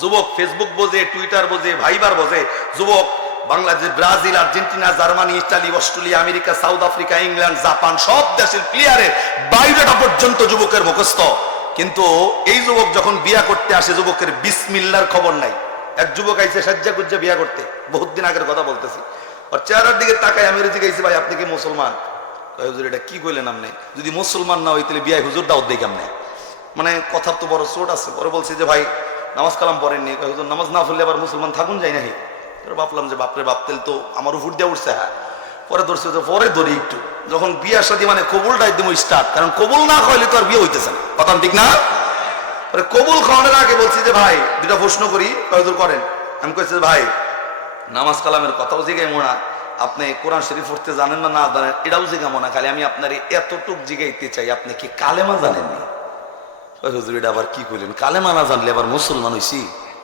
যুবক ফেসবুক বোঝে, টুইটার বোঝে, ভাইবার বোঝে, যুবক Bangladesh, Brazil, Argentina, Germany, Italy, Australia, America, south Africa, England, Japan সব দেশের প্লেয়ারের বায়োডাটা পর্যন্ত যুবকের মুখস্থ। কিন্তু এই যুবক যখন বিয়া করতে আসে, যুবকের বিসমিল্লার খবর নাই। এক যুবক আইসে সাজ্জা গুজ্জা বিয়া করতে, বহুত দিন আগের কথা বলতেছি। আর চেহারার দিকে তাকাই, আমি জিজ্ঞাসি ভাই আপনি কি মুসলমান? হুজুর এটা কি কইলেন আপনি? যদি মুসলমান না হই তাহলে বিয়ায় হুজুর দাওয়াত দেই কেমনে? মানে কথার তো বড় চোট আছে। পরে বলছি যে ভাই নামাজ কালাম পড়েননি। হুজুর নামাজ না পড়লে আবার মুসলমান থাকুন যায় নাকি? ভাবলাম যে বাপরে বাপ, তেল তো আমার উপর দিয়ে উঠছে। হ্যাঁ, পরে ধরছি, পরে ধরি একটু যখন বিয়ার সাথে মানে কবুলটা একদম স্টার্ট, কারণ কবুল না খাওয়ালে তো আর বিয়ে হইতেছে না, কথা ঠিক না? কবুল খাওয়ানোর আগে বলছি যে ভাই দুটা প্রশ্ন করি, হুজুর করেন। আমি কইছি ভাই নামাজ কালামের কথাও জিগাই মোনা, আপনি কোরআন শরীফ পড়তে জানেন না, না জানেন এটাও জিগা মনে, খালি আমি আপনার এতটুক জিগাইতে চাই, আপনি কি কালেমা জানেননি? হুজুর এটা আবার কি করলেন? কালেমা না জানলে আবার মুসলমান হইছি?